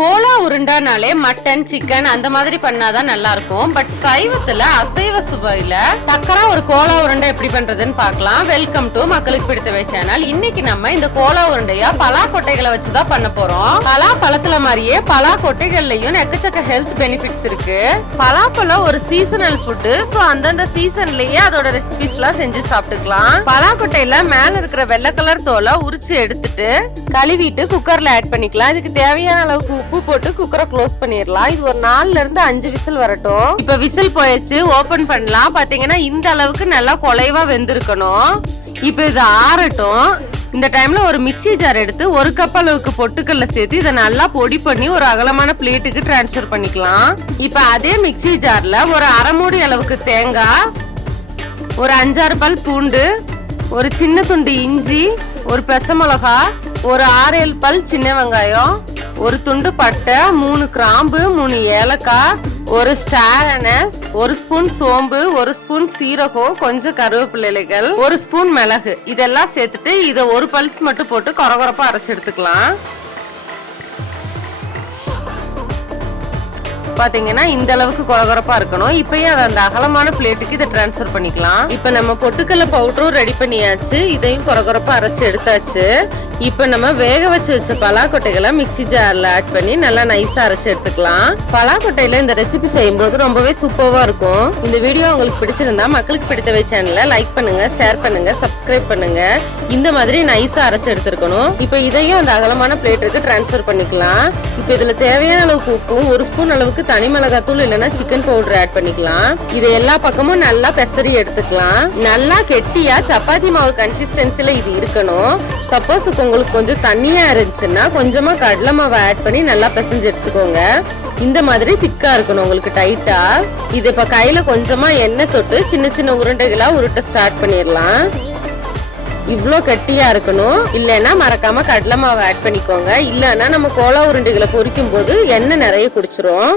Cola உருண்டானாலே mutton chicken அந்த மாதிரி பண்ணாதான் நல்லா இருக்கும் பட் சைவத்துல அசைவ சுவையில டக்கரா ஒரு கோலா உருண்டை எப்படி பண்றதுன்னு பார்க்கலாம். வெல்கம் டு மக்களுக்கு பிடித்தவை சேனல் இன்னைக்கு நம்ம இந்த கோலா உருண்டையா பலா கொட்டைகளை வச்சுதான் பண்ண போறோம். பலா பழத்துல மாதிரியே பலா கொட்டைகள்லயும் எக்கச்சக்க ஹெல்த் பெனிஃபிட்ஸ் இருக்கு. பலாப்பழம் ஒரு சீசனல் ஃபுட்டு ஸோ அந்தந்த சீசன்லயே அதோட ரெசிபிஸ் எல்லாம் செஞ்சு சாப்பிட்டுக்கலாம். பலாக்கொட்டையில மேல இருக்கிற வெள்ளை கலர் தோலை உரிச்சு எடுத்துட்டு கழுவிட்டு குக்கர்ல ஆட் பண்ணிக்கலாம். இதுக்கு தேவையான அளவுக்கு உப்பு போட்டு குக்கரை க்ளோஸ் பண்ணிடலாம். இது ஒரு நாலுல இருந்து அஞ்சு விசில் வரட்டும். இப்ப விசில் போயிடுச்சு ஓபன் பண்ணலாம். பாத்தீங்கன்னா இந்த அளவுக்கு நல்லா குலைவா வெந்திருக்கணும். இப்ப இது ஆறட்டும். இந்த டைம்ல ஒரு மிக்ஸி ஜார் எடுத்து ஒரு கப் அளவுக்கு பொட்டுக்கல்ல சேர்த்து இதை நல்லா பொடி பண்ணி ஒரு அகலமான பிளேட்டுக்கு டிரான்ஸ்ஃபர் பண்ணிக்கலாம். இப்ப அதே மிக்ஸி ஜார்ல ஒரு அரை மூடி அளவுக்கு தேங்காய் ஒரு அஞ்சாறு பல் பூண்டு ஒரு சின்ன துண்டு இஞ்சி ஒரு பச்சை மிளகா ஒரு ஆறு ஏழு பல் சின்ன வெங்காயம் ஒரு துண்டு பட்டை மூணு கிராம்பு மூணு ஏலக்காய் ஒரு ஸ்டார் அனஸ் ஒரு ஸ்பூன் சோம்பு ஒரு ஸ்பூன் சீரகம் கொஞ்சம் கருவேப்பிள்ளைகள் ஒரு ஸ்பூன் மிளகு. இதெல்லாம் சேர்த்துட்டு இதை ஒரு பல்ஸ் மட்டும் போட்டு கொரகொரப்பா அரைச்சு எடுத்துக்கலாம். பாத்தீங்கன்னா இந்த அளவுக்கு கொரகொரப்பா இருக்கணும். இப்பயே அதை அந்த அகலமான பிளேட்டுக்கு இதை டிரான்ஸ்ஃபர் பண்ணிக்கலாம். இப்ப நம்ம பொட்டுக்கல்ல பவுடரும் ரெடி பண்ணியாச்சு. இதையும் கொரகொரப்பா அரைச்சு எடுத்தாச்சு. இப்ப நம்ம வேக வச்சு வச்ச பலாக்கொட்டைகளை மிக்ஸி ஜார்ல ஆட் பண்ணி நல்லா நைஸா அரைச்சு எடுத்துக்கலாம். பலாக்கொட்டையில இந்த ரெசிபி செய்யும்போது ரொம்பவே சூப்பராக இருக்கும். இந்த வீடியோ உங்களுக்கு பிடிச்சிருந்தா மக்களுக்கு பிடித்தவை சேனலை லைக் பண்ணுங்க ஷேர் பண்ணுங்க சப்ஸ்கிரைப் பண்ணுங்க. இந்த மாதிரி நைஸா அரைச்சு எடுத்துருக்கணும். இப்ப இதையும் அந்த அகலமான பிளேட்டுக்கு டிரான்ஸ்ஃபர் பண்ணிக்கலாம். இப்ப இதுல தேவையான அளவுக்கு உப்பும் ஒரு ஸ்பூன் அளவுக்கு தனி மிளகாத்தூள் இல்லைன்னா சிக்கன் பவுடர் ஆட் பண்ணிக்கலாம். இது எல்லா பக்கமும் நல்லா பெசரி எடுத்துக்கலாம். நல்லா கெட்டியா சப்பாத்தி மாவு கன்சிஸ்டன்சில இது இருக்கணும். சப்போஸ் உங்களுக்கு கொஞ்சம் தண்ணியா இருந்துச்சுன்னா கொஞ்சமா கடலை மாவை ஆட் பண்ணி நல்லா பிசைஞ்சு எடுத்துக்கோங்க. இந்த மாதிரி திக்கா இருக்கணும் உங்களுக்கு டைட்டா இது இப்ப கையில கொஞ்சமா எண்ணெய் தொட்டு சின்ன சின்ன உருண்டைகளா உருட்ட ஸ்டார்ட் பண்ணிடலாம். இவ்வளோ கெட்டியா இருக்கணும். இல்லைன்னா மறக்காம கடலை மாவு ஆட் பண்ணிக்கோங்க. இல்லைன்னா நம்ம கோலா உருண்டைகளை பொரிக்கும் போது எண்ணெய் நிறைய குடிச்சிரும்.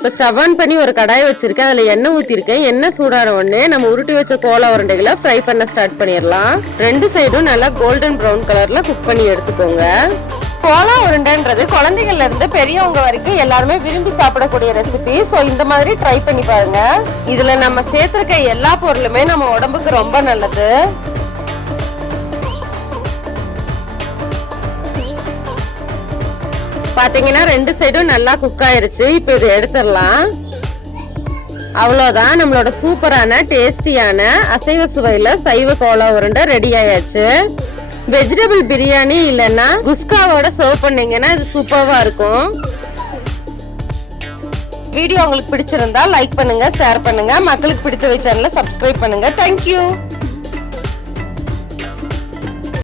இப்போ ஸ்டவ் ஆன் பண்ணி ஒரு கடாய் வச்சிருக்கேன். அதில் எண்ணெய் ஊற்றிருக்கேன் எண்ணெய் சூடான உடனே நம்ம உருட்டி வச்ச கோல உருண்டைகளை ஃப்ரை பண்ண ஸ்டார்ட் பண்ணிடலாம். ரெண்டு சைடும் நல்லா கோல்டன் ப்ரௌன் கலரில் குக் பண்ணி எடுத்துக்கோங்க. கோலா உருண்டைன்றது குழந்தைகள்ல இருந்து பெரியவங்க வரைக்கும் எல்லாருமே விரும்பி சாப்பிடக்கூடிய ரெசிபி ஸோ இந்த மாதிரி ட்ரை பண்ணி பாருங்க. இதுல நம்ம சேர்த்திருக்க எல்லா பொருளுமே நம்ம உடம்புக்கு ரொம்ப நல்லது. பாத்தீங்கன்னா ரெண்டு சைடும் நல்லா குக் ஆயிருச்சு. இப்போ இது எடுத்துடலாம். அவ்வளோதான் நம்மளோட சூப்பரான டேஸ்டியான அசைவ சுவையில் சைவ கோலா உருண்டை ரெடி ஆயாச்சு. வெஜிடபிள் பிரியாணி இல்லைன்னா குஸ்காவோட சர்வ் பண்ணீங்கன்னா இது சூப்பராக இருக்கும். வீடியோ உங்களுக்கு பிடிச்சிருந்தா லைக் பண்ணுங்க ஷேர் பண்ணுங்க. மக்களுக்கு பிடித்த சேனலை சப்ஸ்கிரைப் பண்ணுங்க. தேங்க்யூ